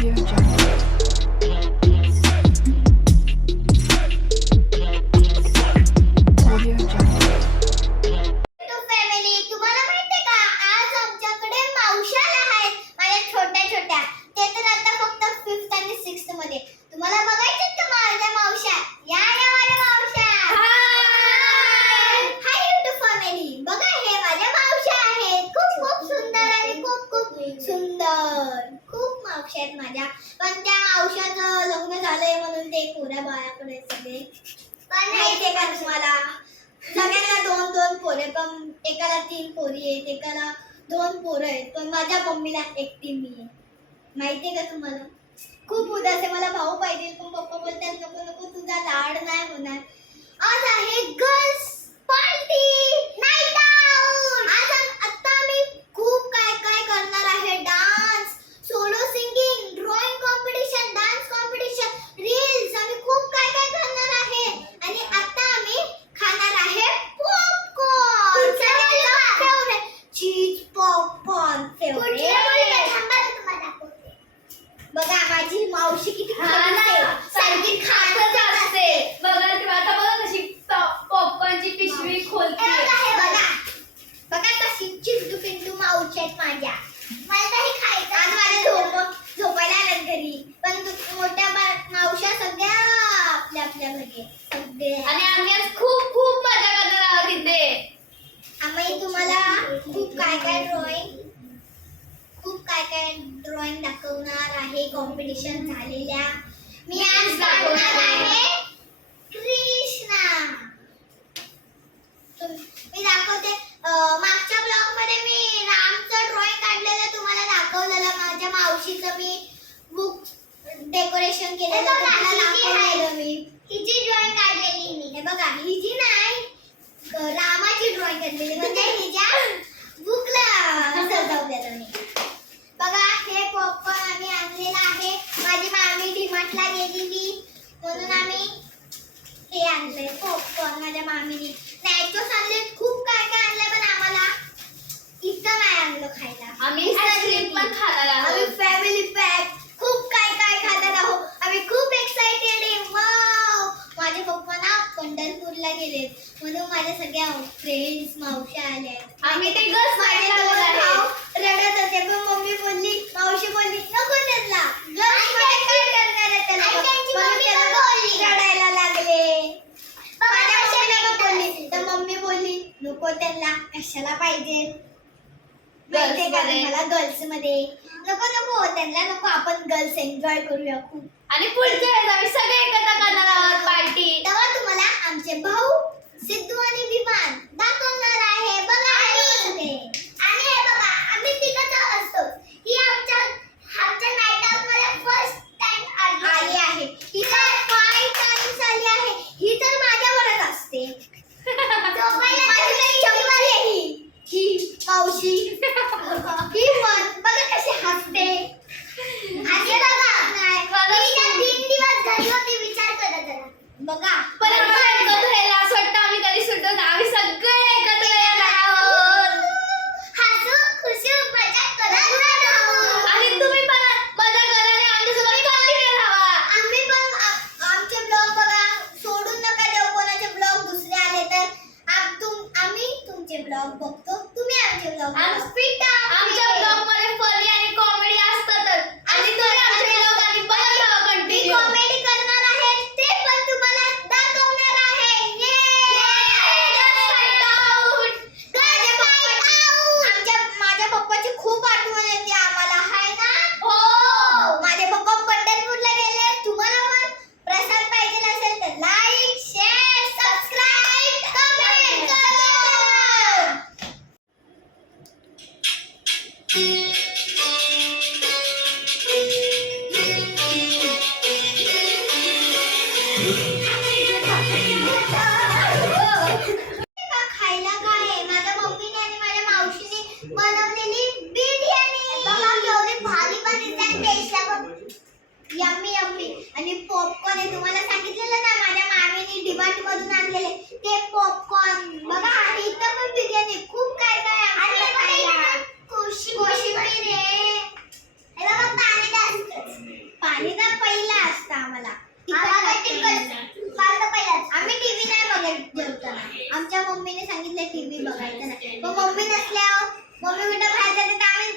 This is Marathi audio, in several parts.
Audio Jungle. Audio Jungle. तो फॅमिली, तुम्हाला माहितीये का आज आमच्याकडे मावश्या आहेत माझ्या छोट्या छोट्या. ते तर आता फक्त 5th आणि 6th मध्ये. तुम्हाला बघायचं का माझ्या मावश्या? या या माझ्या मावश्या. हाय YouTube फॅमिली. बघा हे माझ्या मावश्या आहेत. खूप खूप सुंदर आणि खूप खूप सुंदर. खूप मावश्या आहेत माझ्या. पण त्या मावश्याचं लग्न झालंय म्हणून ते पोरा बाळाकडे सगळे. पण माहितीये का तुम्हाला? सगळ्यांना दोन दोन पोरे, पण एकाला 3 पोरी आहेत, एकाला 2 पोरं आहेत, पण माझ्या मम्मीला एकटी मी आहे. माहितीये का तुम्हाला? खूप उदास आहे. मला भाऊ पाहिजे, पण पप्पा बोलतात नको नको, तुझा लाड नाही होणार. आज आहे गर्ल्स पार्टी नाईट आउट. आज आता मी खूप काय काय करणार आहे. Dance, solo singing, drawing competition, dance competition, reels, आम्ही खूप काय काय करणार आहे. आणि आता आम्ही खाणार आहे पॉपकॉर्न. सगळ्यांचा फेवरेट चीज पॉपकॉर्न फेवरेट. बघा माझी मावशी किती सारखी खातच असते. बघा तेव्हा आता बघा कशी पॉपकॉर्नची पिशवी खोलते. बघा बघा कशी चिंटू पिंटू मावशी आहेत माझ्या. मला तर हे खायचं. आज माझ्या झोपायला आल्यात घरी, पण मोठ्या मावश्या सगळ्या आपल्या आपल्या घरी सगळे. आणि आम्ही आज खूप खूप मजा करणार आहोत तिथे. आम्ही तुम्हाला खूप काय काय ड्रॉइंग दाखवणार आहे. कॉम्पिटिशन झालेल्या. मी आज काढणार आहे कृष्णा. मी दाखवते. मागच्या ब्लॉग मध्ये मी रामचं ड्रॉइंग काढलेलं तुम्हाला दाखवलेलं. माझ्या मावशीचं मी बुक डेकोरेशन केलेलं तुम्हाला दाखवलेलं. मी हिची ड्रॉइंग काढलेली मी. हे बघा हिची नाही, रामाची ड्रॉइंग काढलेली, म्हणजे हिच्या बुकला सजवलेलं मी. बघा हे पॉपकॉर्न आम्ही आणलेलं आहे. माझी मामी डीमार्टला गेलेली म्हणून आम्ही हे आणलंय पॉपकॉर्न. माझ्या मामीने नॅचोस आणले, खूप काय काय आणलंय, पण आम्हाला इथं नाही आणलं खायला. आम्ही आईस्क्रीम पण खाणार आम्ही आहोत. फॅमिली पॅक खूप काय काय खाणार आहोत. आम्ही खूप एक्साइटेड आहे. वाव, माझे पप्पा ना पंढरपूरला गेलेत म्हणून माझ्या सगळ्या फ्रेंड्स मावश्या आल्या. आम्ही ते गर्ल्स माझे पार्टी दोन करणार भाऊ आहे. रडत होते, पण मम्मी बोलली, मावशी बोलली नको त्यांना. गर्ल्स पार्टी काय करणार आहे त्याला? म्हणून त्याला रडायला लागले. माझ्या मम्मीला बोलली, तर मम्मी बोलली नको त्यांना, कशाला पाहिजे. माहितीये का मला गर्ल्स मध्ये नको नको, त्यांना नको, आपण गर्ल्स एन्जॉय करूया खूप. आणि पुढच्या वेळेस आम्ही सगळे एकत्र करणार आहोत पार्टी. तेव्हा तुम्हाला आमचे भाऊ सिद्धू आणि विमान दाखवणार आहे. बघा आणि हे बघा आम्ही तिघच असतो. ही आमच्या नाईट आउट मध्ये फर्स्ट टाइम आली आहे. ही तर 5 टाइम्स आली आहे. ही तर माझ्यावरच असते. माझी काही चंपल आहे ही मावशी. ही पण बघा कशी हसते. आणि बघा ही ना 3 दिवस घरी होती. विचार करा जरा. बघा पण आम्हाला एकत्र यायला असं वाटतं आम्ही कधी सुटतो ना. आम्ही सगळे एकत्र येणार आहोत. हसू खुशी मजा करत राहू. आणि तुम्ही पण मजा करा आणि आमच्यासोबत कंटिन्यू राहा. आम्ही पण आमचे ब्लॉग बघा, सोडून नका देऊ. कोणाचे ब्लॉग दुसरे आले तर आम्ही तुमचे ब्लॉग बघतो, तुम्ही आमचे ब्लॉग आमच्या ब्लॉग मध्ये फनी आणि कॉमेडी असतातच. आणि तुम्ही आमचे ब्लॉग आणि बघत राहा कंटिन्यू. कॉमेडी करणार आहे, ते पण तुम्हाला दाखवणार आहे. माझ्या पप्पाची खूप आठवण येते आम्हाला, हाय ना? हो. माझे पप्पा पंढरपूरला गेले. तुम्हाला पण प्रसाद पाहिजे असेल तर लाईक, शेअर, सबस्क्राईब, कमेंट करा. खायला काय आहे? माझ्या मम्मीने आणि माझ्या मावशीने बनवलेली बिर्याणी. बघा केवढी भारी पण दिसते, टेस्टला पण यम्मी यम्मी. आणि पॉपकॉर्न आहे, तुम्हाला सांगितलेलं ना माझ्या मामीने डीमार्ट मधून आणलेले ते पॉपकॉर्न. बघा आणि इथं पण बिर्याणी, खूप काय काय आहे. कोशिंबीर आहे. हे बघा पाणी आम्ही टीव्ही नाही बघत जेवताना. आमच्या मम्मीने सांगितलं टीव्ही बघायचं नाही. मग मम्मी नसल्यावर मम्मी कुठं बाहेर जाते तर आम्ही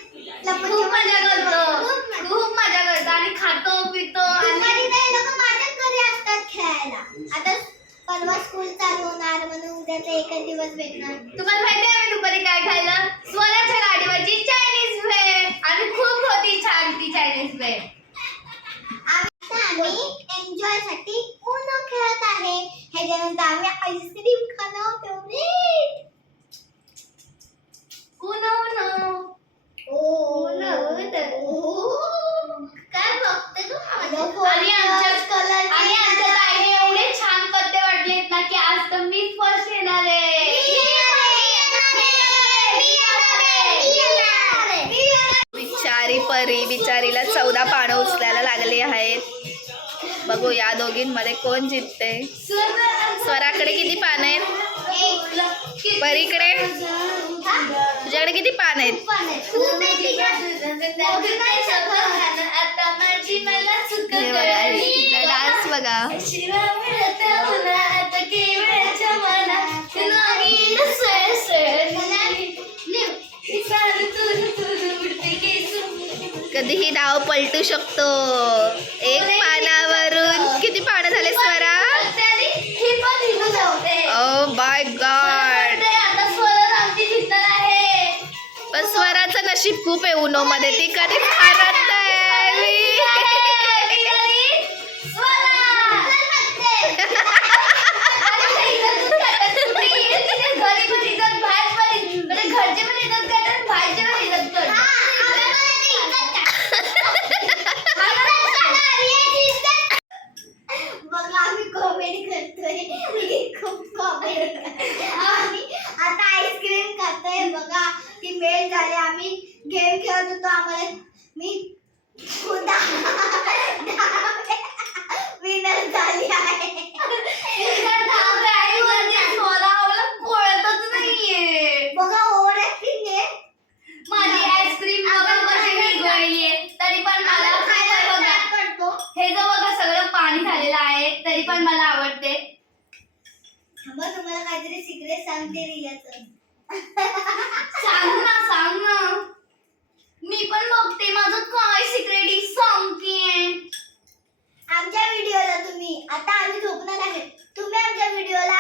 खूप मजा करतो, खूप मजा करतो आणि खातो पितो आणि दुपारी ते लोक माझ्याच घरी असतात खेळायला. आता परवा स्कूल चालू होणार म्हणून उद्याचा एकच दिवस भेटणार. तुम्हाला माहिती आहे आम्ही दुपारी काय खाल्लं? स्वराच्या गाडीवरची चायनीज भेळ आणि खूप होती छान ती चायनीज भेळ. आम्ही एन्जॉय साठी उनो खेळत आहे. ह्याच्यानंतर आम्ही आईस्क्रीम खाणार फेवरेट. उनो उनो काय बघते तू? आणि आमच्या ताईने एवढे छान पत्ते वाटलेत ना की आज तर मी फर्स्ट येणार आहे. बिचारी परी, बिचारीला 14 पानं उचलायला लागली आहेत. बघू या दोघींमध्ये कोण जिंकते. स्वराकडे किती पानं आहेत? परीकडे तुझ्याकडे किती पानं आहेत? हे बघा हिचा डान्स बघा. कधीही डाव पलटू शकतो. एक पानावरून किती पानं झाले स्वरा? Oh my God. पण स्वराचं नशीब खूप आहे उनो मध्ये. ती कधीच हारत नाही. बघा आम्ही कॉमेडी करतोय. खूप कॉमेडी. आता आईस्क्रीम खातोय. बघा ती मेल झाली. आम्ही गेम खेळत होतो. आम्हाला मी विनर झाली आहे. बघा ओव्हर ऍक्टिंग आहे. माझी आईस्क्रीम कशी विरघळलीये तरी पण मला करतो. हे जो बघा सगळं पाणी झालेलं आहे तरी पण मला आवडते. थांबा तुम्हाला काहीतरी सिक्रेट सांगते रियाचं. सांग ना मी पण बघते माझं काय सिक्रेट सांगते. आमच्या व्हिडिओला तुम्ही आता आम्ही झोपणार आहे. तुम्ही आमच्या व्हिडिओला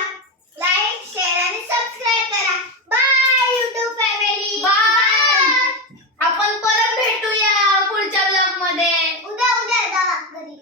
लाईक शेअर आणि सबस्क्राईब करा. Bye YouTube family. बाय. आपण परत भेटूया पुढच्या ब्लॉग मध्ये. उद्या जा घरी.